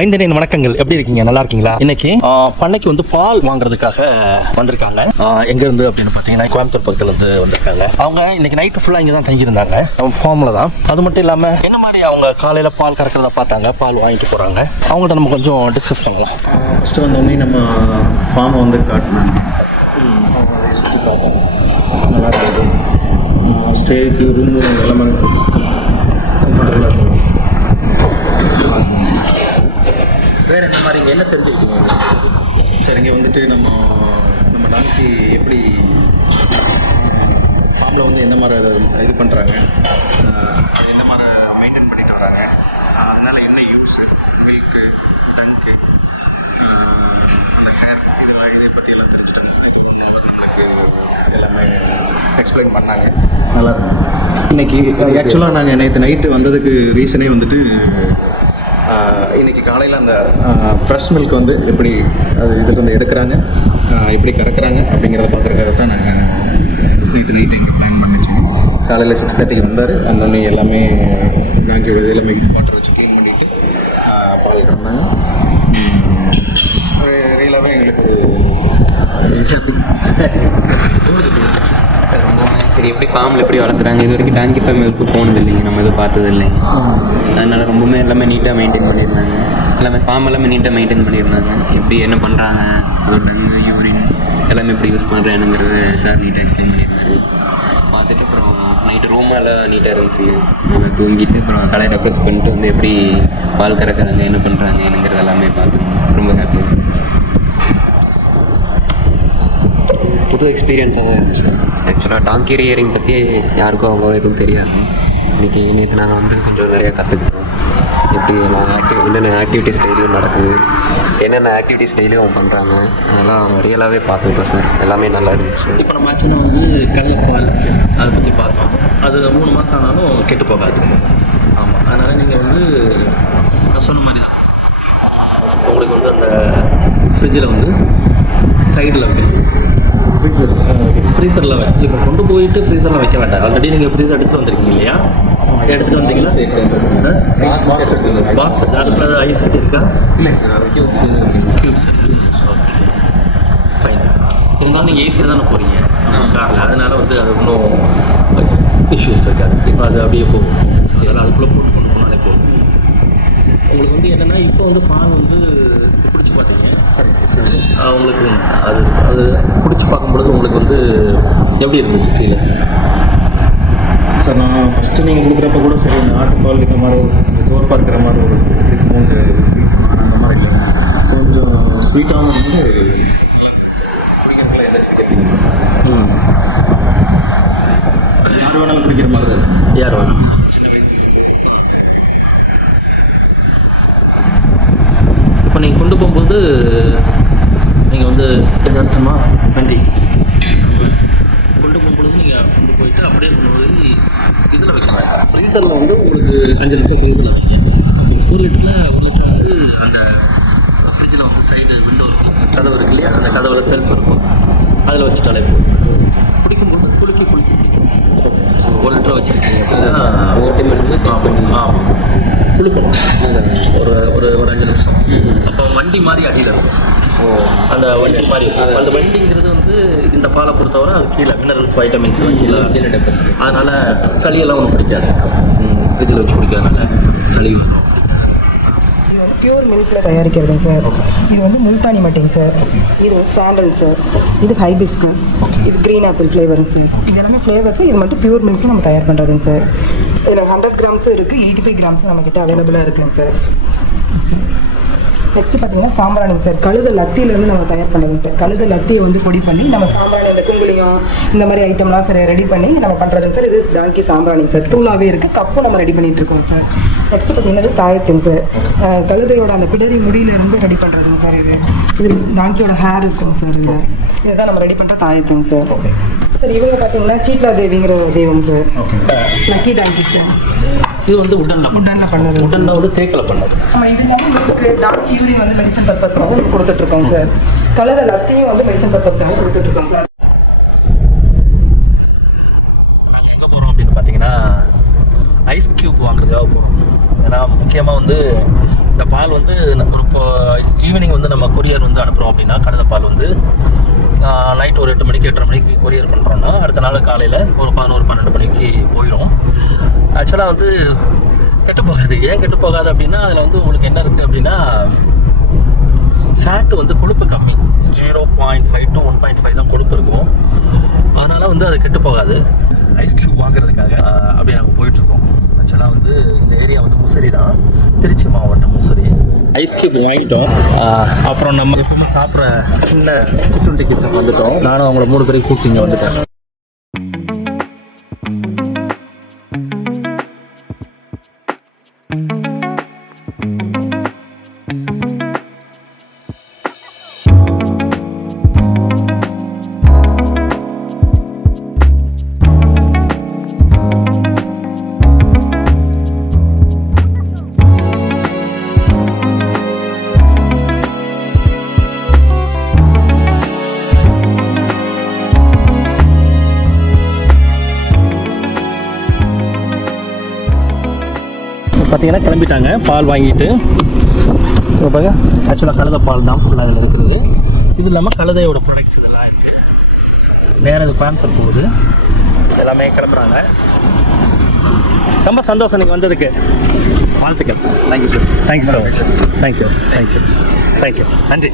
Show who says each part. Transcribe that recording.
Speaker 1: ஐந்தனின் வணக்கங்கள். எப்படி இருக்கீங்க? நல்லா இருக்கீங்களா? இன்னைக்கு? பண்ணைக்கு வந்து பால் வாங்குறதுக்காக வந்திருக்காங்க. எங்க இருந்து அப்படின்னு பார்த்தீங்கன்னா கோயம்புத்தூர் பக்கத்துல இருந்து வந்திருக்காங்க. அவங்க இன்னைக்கு நைட்டு ஃபுல்லா இங்க தான் தங்கியிருந்தாங்க. ஃபார்ம்ல தான். அது மட்டும் இல்லாம என்ன மாதிரி அவங்க காலையில பால் கறக்கிறத பார்த்தாங்க? பால் வாங்கிட்டு போறாங்க. அவங்கள்ட்ட நம்ம கொஞ்சம் டிஸ்கஸ் பண்ணலாம்.
Speaker 2: ஃபஸ்ட்டு வந்தோடனே நம்ம ஃபார்மை வந்து காட்டணும். சுற்றி பார்த்தோம் நல்லா இருந்தது ஸ்டேக்கு ரூமு எல்லாமே இருக்கும்
Speaker 1: வேற என்ன என்ன தெரிஞ்சுக்கிட்டீங்க?
Speaker 2: சரி இங்கே வந்துட்டு நம்ம நம்ம டான்ஸி எப்படி ஃபார்மில் வந்து எந்த மாதிரி இது பண்ணுறாங்க அது எந்த மாதிரி மெயின்டைன் பண்ணிட்டு வராங்க? அதனால என்ன யூஸு? மில்க்கு டங்க்கு ஹேர் இதை பற்றி எல்லாம் தெரிஞ்சுட்டு நம்மளுக்கு எல்லாமே எக்ஸ்பிளைன் பண்ணாங்க. நல்லா இன்னைக்கு ஆக்சுவலாக நாங்கள் நேற்று நைட்டு வந்ததுக்கு ரீசனே வந்துட்டு இன்னைக்கு காலையில் அந்த ஃப்ரெஷ் மில்க் வந்து எப்படி அது இதில் இருந்து எடுக்கிறாங்க எப்படி கறக்குறாங்க அப்படிங்கிறத பார்க்குறதுக்காக தான் நாங்கள் நேற்று நைட்டு பிளான் பண்ணிச்சோம் காலையில் சிக்ஸ் தேர்ட்டிக்கு வந்தார். அந்த எல்லாமே பேங்க் எல்லாமே வாட்டர் வச்சு க்ளீன் பண்ணிவிட்டு பால் கிடந்தாங்க ரியலாகவே எங்களுக்கு
Speaker 3: ஒரு சரி எப்படி ஃபார்மில் எப்படி வளர்த்துறாங்க இது வரைக்கும் டாங்கி ஃபேம் இருக்கு போனது இல்லைங்க. நம்ம எதுவும் பார்த்தது இல்லைங்க அதனால ரொம்பவுமே எல்லாமே நீட்டாக மெயின்டைன் பண்ணியிருந்தாங்க. எல்லாமே ஃபார்ம் எல்லாமே நீட்டாக மெயின்டைன் பண்ணியிருந்தாங்க. எப்படி என்ன பண்ணுறாங்க ஒரு டங்கு யூரின் எல்லாமே எப்படி யூஸ் பண்ணுறேனுங்கிறது சார் நீட்டாக எக்ஸ்பிளைன் பண்ணியிருந்தாரு. பார்த்துட்டு அப்புறம் நைட்டு ரூம் எல்லாம் நீட்டாக இருந்துச்சு தூங்கிட்டு அப்புறம் தலையை ரெஃப்ரெஷ் பண்ணிட்டு வந்து எப்படி பால் கறக்குறாங்க என்ன பண்ணுறாங்க என்னங்கிறது எல்லாமே பார்த்து ரொம்ப ஹாப்பியாக இருந்துச்சு. புது எக்ஸ்பீரியன்ஸாக தான் இருந்துச்சு. ஆக்சுவலாக டாங்கி ரியரிங் பற்றி யாருக்கும் அவ்வளோ எதுவும் தெரியாது. இன்றைக்கி நேற்று நாங்கள் வந்து கொஞ்சம் நிறையா கற்றுக்கிட்டோம் எப்படி எல்லாம் ஆக்டிவ் என்னென்ன ஆக்டிவிட்டிஸ் டெய்லியும் நடக்குது என்னென்ன ஆக்டிவிட்டிஸ் டெய்லியும் பண்ணுறாங்க அதெல்லாம் ரியலாகவே பார்த்துக்கிட்டோம் சார் எல்லாமே நல்லா இருந்துச்சு.
Speaker 1: இப்போ நம்ம ஆச்சுன்னா வந்து கடலப்பால் அதை பற்றி பார்த்தோம். அது மூணு மாதம் ஆனாலும் கெட்டு போகாது. ஆமாம் அதனால் நீங்கள் வந்து நான் சொன்ன மாதிரி தான். உங்களுக்கு வந்து அந்த ஃப்ரிட்ஜில் வந்து சைடில் வைக்கணும் ஃப்ரீசர் ஃப்ரீசரில் இப்போ கொண்டு போயிட்டு ஃப்ரீசரில் வைக்க வேண்டாம். ஆல்ரெடி நீங்கள் ஃப்ரீசர் எடுத்துகிட்டு வந்திருக்கீங்க இல்லையா? எடுத்துகிட்டு வந்தீங்களா? பாக்ஸ் அதுக்குள்ள ஐஸ் செட் இருக்கா?
Speaker 2: இல்லைங்க sir.
Speaker 1: Cube set okay fine இருந்தாலும் நீங்கள் ஈஸியாக தானே போகிறீங்க காரில். அதனால வந்து அது ஒன்றும் இஷ்யூஸ் இருக்காது. இப்போ அது அப்படியே போகும். அதனால் அதுக்குள்ளே போட்டு கொண்டு போனாலே போதும். உங்களுக்கு வந்து என்னென்னா இப்போ வந்து பால் வந்து பிடிச்சி பார்த்தீங்க. உங்களுக்கு அது அது பிடிச்சி பார்க்கும்பொழுது உங்களுக்கு வந்து எப்படி இருந்துச்சு ஃபீல்
Speaker 2: சார் நான் ஃபஸ்ட்டு நீங்கள் கொடுக்குறப்ப கூட சரி இந்த ஆட்டுப்பால் இந்த மாதிரி ஒரு டோர் பார்க்குற மாதிரி ஒரு ஆனால் அந்த மாதிரி இல்லை. கொஞ்சம் ஸ்வீட்டாகவும் வந்து யார் வேணாலும் குடிக்கிற மாதிரி தான்.
Speaker 1: யார் வேணும் இப்போ நீங்கள் கொண்டு போகும்போது நீங்கள் வந்து எதார்த்தமா வண்டி கொண்டு போகும்பொழுது நீங்கள் கொண்டு போயிட்டு அப்படியே கொண்டு போய் இதில் வைக்கணும் ஃப்ரீசரில் வந்து உங்களுக்கு அஞ்சு லிட்டர் ஃப்ரீசரில் வைங்க அப்படி ஒரு லிட்டரில் ஒரு லிட்டர் வந்து அந்த ஃப்ரிட்ஜில் வந்து சைடு விண்டோ கதவு இருக்கு இல்லையா? அந்த கதவில் செல்ஃப் இருக்கும் அதில் வச்சுட்டாலே போதும் குடிக்கும்போது குளிக்க குளிக்க ஒரு லிட்டர் வச்சுருக்கீங்க அப்படின்னா
Speaker 3: ஒரு டைம் எடுத்து
Speaker 1: ஆமாம் குளிக்கணும். ஒரு ஒரு ஒரு அஞ்சு நிமிஷம். அப்போ வண்டி மாதிரி அடியில் இருக்கும். அந்த வண்டி மாதிரி அந்த வண்டிங்கிறது வந்து இந்த பாலை பொறுத்தவரை அது கீழே மினரல்ஸ் வைட்டமின்ஸ் கீழே.
Speaker 3: கீழே
Speaker 1: அதனால் சளியெல்லாம் ஒன்றும் பிடிக்காது. ஃப்ரிட்ஜில் வச்சு குடிக்காதனால சளி வரும்.
Speaker 4: பியூர் மில்கில் தயாரிக்கிறதுங்க சார். இது வந்து முல்தானி மட்டிங் சார். இது சாண்டல் சார். இது ஹைபிஸ்கஸ் இது க்ரீன் ஆப்பிள் ஃப்ளேவருங்க சார். இது எல்லாமே ஃப்ளேவர்ஸ் இது மட்டும் பியூர் மில்கில் நம்ம தயார் பண்ணுறதுங்க சார். இதில் ஹண்ட்ரட் கிராம்ஸும் இருக்குது எயிட்டி ஃபைவ் கிராம்ஸும் நம்மக்கிட்ட அவைலபிளாக இருக்குங்க சார். நெக்ஸ்ட் பார்த்தீங்கன்னா சாம்பிராணிங்க சார். கழுத லத்தியிலேருந்து நம்ம தயார் பண்ணுறதுங்க சார். கழுத லத்தியை வந்து பொடி பண்ணி நம்ம சாம்பிராணி இந்த குங்குளியம் இந்த மாதிரி ஐட்டம்லாம் சார் ரெடி பண்ணி நம்ம பண்ணுறதுங்க சார். இது டாங்கி சாம்பிராணிங்க சார். தூளாகவே இருக்குது கப்பும் நம்ம ரெடி பண்ணிட்டு இருக்கோம் சார். நெக்ஸ்ட் பார்த்தீங்கன்னா தாயத்துங்க சார். கழுதையோட அந்த பிடரி முடியிலேருந்து ரெடி பண்ணுறதுங்க சார் இது. இது டாங்கியோட ஹேர் இருக்கும் சார் இது. இதுதான் நம்ம ரெடி பண்ணுற தாயத்துங்க சார். சார் இவங்க பார்த்தீங்கன்னா சீட்லா தேவிங்கிற தெய்வம் சார். லக்கி டாங்கி
Speaker 1: இது வந்து உடனில்
Speaker 4: உடனில் பண்ணது.
Speaker 1: உடனில் வந்து தேக்கில் பண்ணது.
Speaker 4: நம்ம இது இல்லாமல் உங்களுக்கு டாக்டர் யூரின் வந்து மெடிசன் பர்பஸ்க்காக கொடுத்துட்ருக்கோம் சார் கலர் எல்லாத்தையும் வந்து மெடிசன் பர்பஸ்க்காக கொடுத்துட்ருக்கோம் சார்
Speaker 1: எங்கே போகிறோம் அப்படின்னு பார்த்தீங்கன்னா ஐஸ் க்யூப் வாங்குறதுக்காக போகிறோம் ஏன்னா முக்கியமாக வந்து இந்த பால் வந்து ஒரு இப்போ ஈவினிங் வந்து நம்ம கொரியர் வந்து அனுப்புகிறோம் அப்படின்னா கடந்த பால் வந்து நைட் ஒரு எட்டு மணிக்கு எட்டரை மணிக்கு கொரியர் பண்ணுறோன்னா அடுத்த நாள் காலையில் ஒரு பதினோரு பன்னெண்டு மணிக்கு போயிடும் ஆக்சுவலாக வந்து கெட்டு போகாது. ஏன் கெட்டு போகாது அப்படின்னா அதில் வந்து உங்களுக்கு என்ன இருக்குது அப்படின்னா ஃபேட்டு வந்து கொழுப்பு கம்மி. Zero point five to one point five தான் கொழுப்பு இருக்கும். அதனால் வந்து அது கெட்டு போகாது. ஐஸ் க்யூப் வாங்குறதுக்காக அப்படியே நாங்கள் போயிட்டுருக்கோம். ஆக்சுவலாக வந்து இந்த ஏரியா வந்து முசிறி தான். திருச்சி மாவட்டம் முசிறி. ஐஸ் க்யூப் வாங்கிட்டோம். அப்புறம் நம்ம எப்பவுமே சாப்பிட்ற சின்ன சிற்றுண்டி கிச்சன் வந்துட்டோம். நானும் அவங்கள மூணு பேரையும் கூப்பிட்டு இங்கே வந்துட்டேன். பார்த்தீங்கன்னா கிளம்பிட்டாங்க. பால் வாங்கிட்டு. பாருங்க. ஆக்சுவலாக கழுத பால் தான் ஃபுல்லாக அதில் இருக்குது. இது இல்லாமல் கழுதையோட ப்ராடக்ட்ஸ் இதெல்லாம் இருக்குது வேறு இது பேன்சர் போகுது. எல்லாமே கிளம்புறாங்க. ரொம்ப சந்தோஷம் நீங்கள் வந்ததுக்கு. வாழ்த்துக்கள். Thank you sir thank you sir thank you thank you thank you நன்றி.